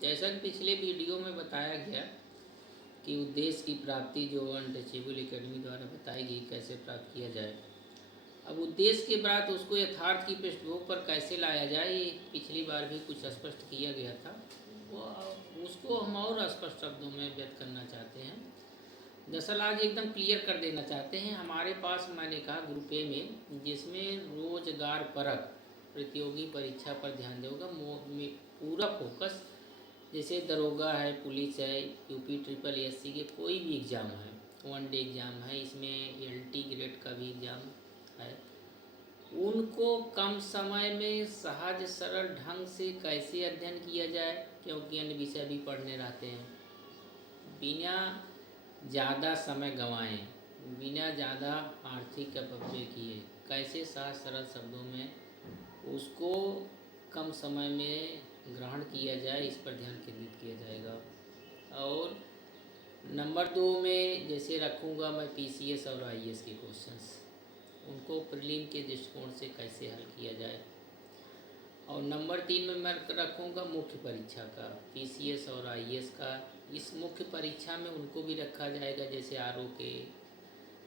जैसा कि पिछले वीडियो में बताया गया कि उद्देश्य की प्राप्ति जो अनटचेबल एकेडमी द्वारा बताई गई कैसे प्राप्त किया जाए। अब उद्देश्य के बाद उसको यथार्थ की पृष्ठभूमि पर कैसे लाया जाए, ये पिछली बार भी कुछ स्पष्ट किया गया था। वो उसको हम और स्पष्ट शब्दों में व्यक्त करना चाहते हैं। दरअसल आज एकदम क्लियर कर देना चाहते हैं। हमारे पास मैंने कहा ग्रुप ए में, जिसमें रोजगार परक प्रतियोगी परीक्षा पर ध्यान देगा पूरा फोकस। जैसे दरोगा है, पुलिस है, यूपी ट्रिपल एससी के कोई भी एग्ज़ाम है, 1 डे एग्ज़ाम है, इसमें एलटी ग्रेड का भी एग्ज़ाम है, उनको कम समय में सहज सरल ढंग से कैसे अध्ययन किया जाए, क्योंकि अन्य विषय भी पढ़ने रहते हैं, बिना ज़्यादा समय गंवाएं, बिना ज़्यादा आर्थिक अपव्यय किए कैसे सहज सरल शब्दों में उसको कम समय में ग्रहण किया जाए, इस पर ध्यान केंद्रित किया जाएगा। और नंबर 2 में जैसे रखूँगा मैं पीसीएस और आईएएस के क्वेश्चंस, उनको प्रीलिम के दृष्टिकोण से कैसे हल किया जाए। और नंबर 3 में मैं रखूँगा मुख्य परीक्षा का, पीसीएस और आईएएस का। इस मुख्य परीक्षा में उनको भी रखा जाएगा, जैसे आरओ के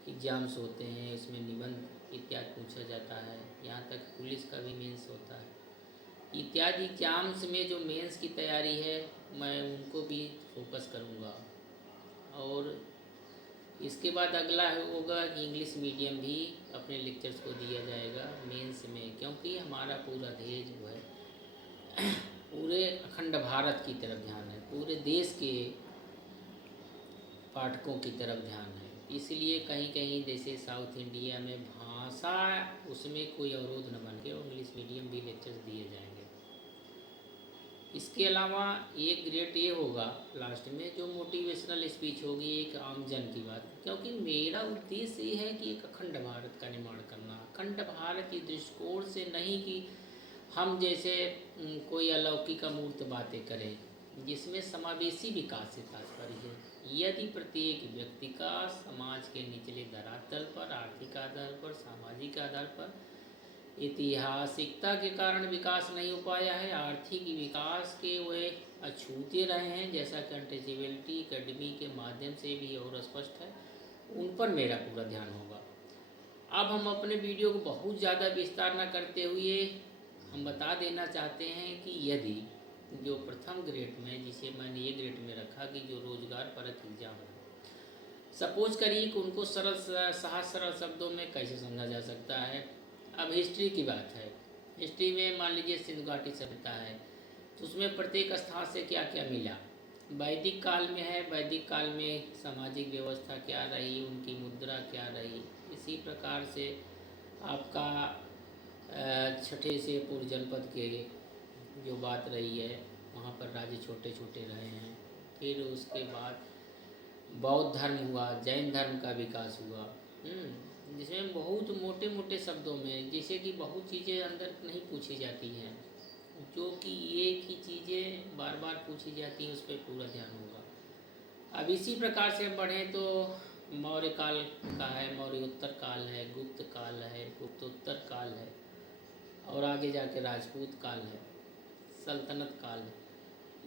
एग्ज़ाम्स होते हैं, इसमें निबंध इत्यादि पूछा जाता है, यहाँ तक पुलिस का भी मेंस होता है इत्यादि एग्ज़ाम्स में जो मेंस की तैयारी है मैं उनको भी फोकस करूँगा। और इसके बाद अगला होगा कि इंग्लिश मीडियम भी अपने लेक्चर्स को दिया जाएगा मेंस में, क्योंकि हमारा पूरा ध्येय जो है पूरे अखंड भारत की तरफ ध्यान है, पूरे देश के पाठकों की तरफ ध्यान है। इसलिए कहीं कहीं जैसे साउथ इंडिया में भाषा उसमें कोई अवरोध न बन के इंग्लिश मीडियम भी लेक्चर्स दिए जाएंगे। इसके अलावा एक ग्रेड ये होगा लास्ट में जो मोटिवेशनल स्पीच होगी, एक आम जन की बात, क्योंकि मेरा उद्देश्य ये है कि एक अखंड भारत का निर्माण करना। अखंड भारत के दृष्टिकोण से नहीं कि हम जैसे कोई अलौकिक अमूर्त बातें करें, जिसमें समावेशी विकास से तात्पर्य है। यदि प्रत्येक व्यक्ति का समाज के निचले धरातल पर, आर्थिक आधार पर, सामाजिक आधार पर ऐतिहासिकता के कारण विकास नहीं हो पाया है, आर्थिक विकास के वे अछूते रहे हैं, जैसा कि अनटचेबिलिटी एकेडमी के माध्यम से भी और स्पष्ट है, उन पर मेरा पूरा ध्यान होगा। अब हम अपने वीडियो को बहुत ज़्यादा विस्तार न करते हुए हम बता देना चाहते हैं कि यदि जो प्रथम ग्रेड में, जिसे मैंने ये ग्रेड में रखा कि जो रोजगार परक एग्जाम है, सपोज करिए कि उनको सहज सरल शब्दों में कैसे समझा जा सकता है। अब हिस्ट्री की बात है, हिस्ट्री में मान लीजिए सिंधु घाटी सभ्यता है, तो उसमें प्रत्येक स्थान से क्या क्या मिला। वैदिक काल में है, वैदिक काल में सामाजिक व्यवस्था क्या रही, उनकी मुद्रा क्या रही। इसी प्रकार से आपका छठे से पूर्व जनपद के जो बात रही है, वहाँ पर राज्य छोटे छोटे रहे हैं। फिर उसके बाद बौद्ध धर्म हुआ, जैन धर्म का विकास हुआ, जिसमें बहुत मोटे मोटे शब्दों में, जैसे कि बहुत चीज़ें अंदर नहीं पूछी जाती हैं, जो कि एक ही चीज़ें बार बार पूछी जाती हैं, उस पर पूरा ध्यान होगा। अब इसी प्रकार से बढ़ें तो मौर्य काल का है, मौर्योत्तर काल है, गुप्त काल है, गुप्तोत्तर काल है, और आगे जाके राजपूत काल है, सल्तनत काल है।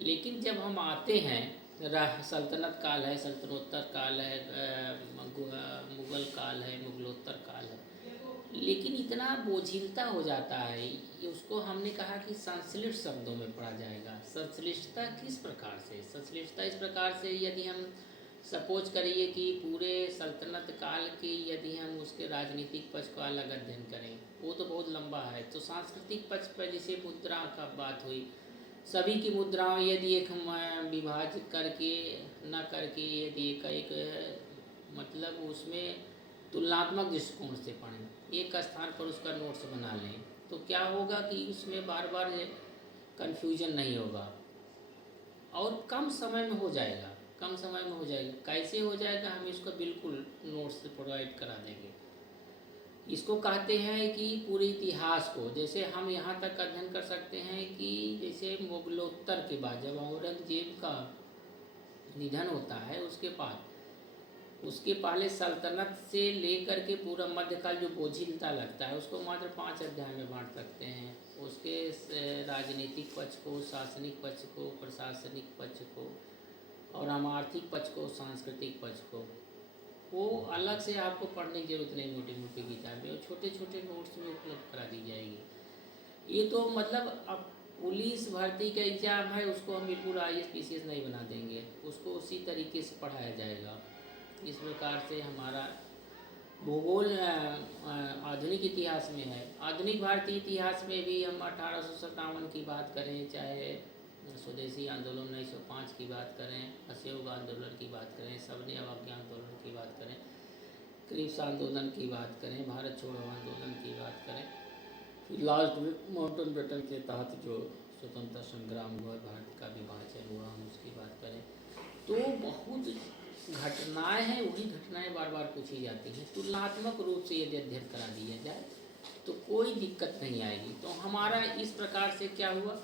लेकिन जब हम आते हैं, सल्तनत काल है, सल्तनोत्तर काल है, मुग़ल काल है, मुग़लोत्तर काल है, लेकिन इतना बोझिलता हो जाता है, उसको हमने कहा कि संश्लिष्ट शब्दों में पढ़ा जाएगा। संश्लिष्टता किस प्रकार से? संश्लिष्टता इस प्रकार से, यदि हम सपोज करिए कि पूरे सल्तनत काल की यदि हम उसके राजनीतिक पक्ष को अलग अध्ययन करें, वो तो बहुत लंबा है। तो सांस्कृतिक पक्ष पर जैसे मुद्रा का बात हुई, सभी की मुद्राओं यदि एक विभाजित करके न करके यदि एक मतलब उसमें तुलनात्मक दृष्टिकोण से पढ़ें, एक स्थान पर उसका नोट्स बना लें, तो क्या होगा कि उसमें बार बार कन्फ्यूजन नहीं होगा और कम समय में हो जाएगा। कम समय में हो जाएगा, कैसे हो जाएगा, हम इसको बिल्कुल नोट्स प्रोवाइड करा देंगे। इसको कहते हैं कि पूरे इतिहास को, जैसे हम यहाँ तक अध्ययन कर सकते हैं कि जैसे मुग़लोत्तर के बाद जब औरंगजेब का निधन होता है, उसके पहले सल्तनत से लेकर के पूरा मध्यकाल जो बोझिलता लगता है, उसको मात्र 5 अध्याय में बांट सकते हैं। उसके राजनीतिक पक्ष को, शासनिक पक्ष को, प्रशासनिक पक्ष को, और हम आर्थिक पक्ष को, सांस्कृतिक पक्ष को, वो अलग से आपको पढ़ने की जरूरत नहीं। मोटी मोटी किताबें और छोटे छोटे नोट्स में उपलब्ध करा दी जाएगी। ये तो मतलब अब पुलिस भर्ती का एग्ज़ाम है, उसको हम बिल्कुल IAS PCS नहीं बना देंगे, उसको उसी तरीके से पढ़ाया जाएगा। इस प्रकार से हमारा भूगोल आधुनिक इतिहास में है। आधुनिक भारतीय इतिहास में भी हम 1857 की बात करें, चाहे स्वदेशी आंदोलन 1905 की बात करें, असहयोग आंदोलन की बात करें, सबने अवज्ञा आंदोलन की बात करें, क्रिप्स आंदोलन की बात करें, भारत छोड़ो आंदोलन की बात करें, फिर लास्ट माउंटबेटन के तहत जो स्वतंत्रता संग्राम हुआ, भारत का विभाजन हुआ, हम उसकी बात करें, तो बहुत घटनाएं हैं। वही घटनाएं बार बार पूछी जाती हैं। तुलनात्मक रूप से यदि अध्ययन करा दिया जाए तो कोई दिक्कत नहीं आएगी। तो हमारा इस प्रकार से क्या हुआ,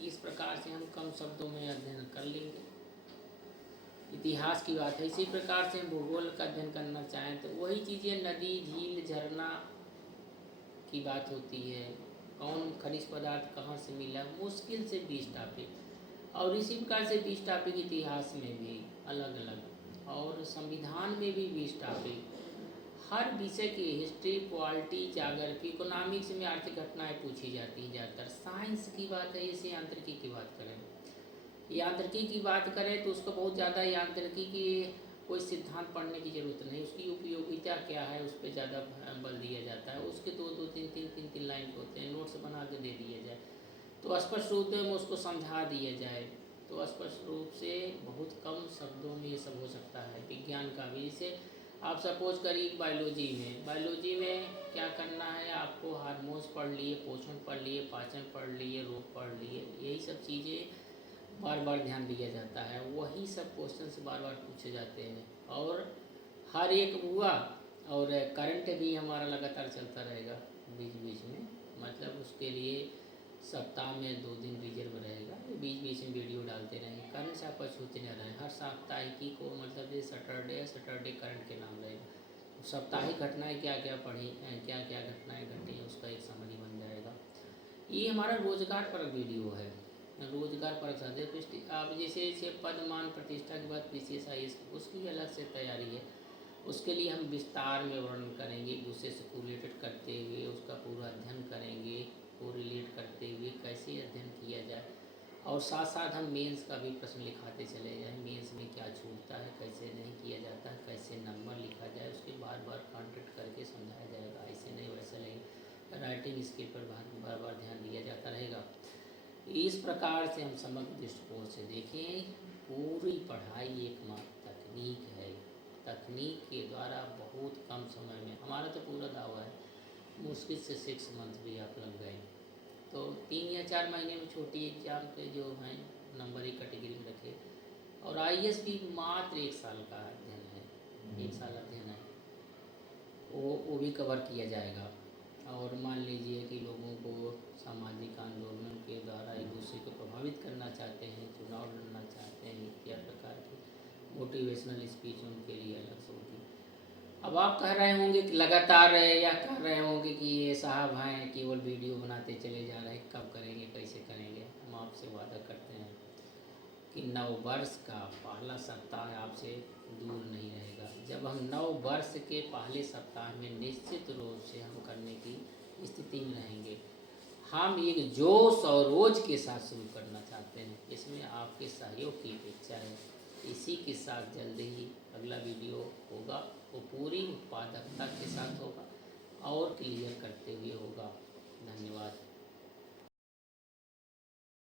इस प्रकार से हम कम शब्दों में अध्ययन कर लेंगे। इतिहास की बात है। इसी प्रकार से हम भूगोल का अध्ययन करना चाहें तो वही चीज़ें, नदी, झील, झरना की बात होती है, कौन खनिज पदार्थ कहाँ से मिला, मुश्किल से 20 टॉपिक। और इसी प्रकार से 20 टॉपिक इतिहास में भी अलग अलग, और संविधान में भी 20 टॉपिक। हर विषय की हिस्ट्री, पॉलिटी, ज्योग्राफी, इकोनॉमिक्स में आर्थिक घटनाएं पूछी जाती हैं ज़्यादातर। साइंस की बात है, जैसे यांत्रिकी की बात करें, यांत्रिकी की बात करें तो उसको बहुत ज़्यादा यांत्रिकी की कोई सिद्धांत पढ़ने की ज़रूरत नहीं, उसकी उपयोगिता क्या है उस पर ज़्यादा बल दिया जाता है। उसके दो दो तीन तीन तीन तीन लाइन होते हैं, नोट्स बना के दे दिए जाए तो स्पष्ट रूप में उसको समझा दिया जाए तो स्पष्ट रूप से बहुत कम शब्दों में ये सब हो सकता है। विज्ञान का भी, जैसे आप सपोज करिए बायोलॉजी में क्या करना है, आपको हार्मोन्स पढ़ लिए, पोषण पढ़ लिए, पाचन पढ़ लिए, रोग पढ़ लिए, यही सब चीज़ें बार बार ध्यान दिया जाता है। वही सब क्वेश्चंस बार बार पूछे जाते हैं और हर एक हुआ। और करंट भी हमारा लगातार चलता रहेगा बीच बीच में, मतलब उसके लिए सप्ताह में 2 दिन रिजर्व रहेगा, बीच बीच में वीडियो डालते रहेंगे। करंट से आप छूते न रहें। हर साप्ताहिकी को मतलब ये सैटरडे करंट के नाम रहेगा। साप्ताहिक घटनाएं क्या क्या पढ़ी, क्या क्या घटनाएं घटी, उसका एक समरी बन जाएगा। ये हमारा रोजगार पर वीडियो है, रोजगार पर साधे। आप जैसे पद, मान, प्रतिष्ठा के बाद PCS IAS उसकी अलग से तैयारी है। उसके लिए हम विस्तार में वर्णन करेंगे, एक दूसरे से कोरिलेटेड करते हुए उसका पूरा अध्ययन करेंगे, कोरिलेट करते हुए कैसे अध्ययन किया जाए। और साथ साथ हम मेंस का भी प्रश्न लिखाते चले जाएँ, मेंस में क्या छूटता है, कैसे नहीं किया जाता है, कैसे नंबर लिखा जाए, उसके बार बार कॉन्टेक्ट करके समझाया जाएगा। ऐसे नहीं वैसे नहीं, राइटिंग स्किल पर बार बार ध्यान दिया जाता रहेगा। इस प्रकार से हम समग्र दृष्टिकोण से देखें, पूरी पढ़ाई एकमात्र तकनीक है। तकनीक के द्वारा बहुत कम समय में, हमारा तो पूरा दावा है, मुश्किल से 6 मंथ भी आप लग गए तो 3 या 4 महीने में छोटी एग्जाम के जो हैं नंबर ही कैटेगरी में रखे। और IAS भी मात्र 1 साल का अध्ययन है, 1 साल अध्ययन है, वो भी कवर किया जाएगा। और मान लीजिए कि लोगों को सामाजिक आंदोलन के द्वारा एक दूसरे को प्रभावित करना चाहते हैं, चुनाव लड़ना चाहते हैं, इत्यादि प्रकार की मोटिवेशनल स्पीच उनके लिए अलग से होगी। अब आप कह रहे होंगे कि लगातार या कह रहे होंगे कि ये साहब हैं केवल वीडियो बनाते चले जा रहे हैं, कब करेंगे, कैसे करेंगे। हम आपसे वादा करते हैं कि नव वर्ष का पहला सप्ताह आपसे दूर नहीं रहेगा। जब हम नव वर्ष के पहले सप्ताह में निश्चित रूप से हम करने की स्थिति में रहेंगे। हम एक जोश और रोज के साथ शुरू करना चाहते हैं, इसमें आपके सहयोग की अपेक्षा है। इसी के साथ जल्द ही अगला वीडियो होगा, वो पूरी उत्पादकता के साथ होगा और क्लियर करते हुए होगा।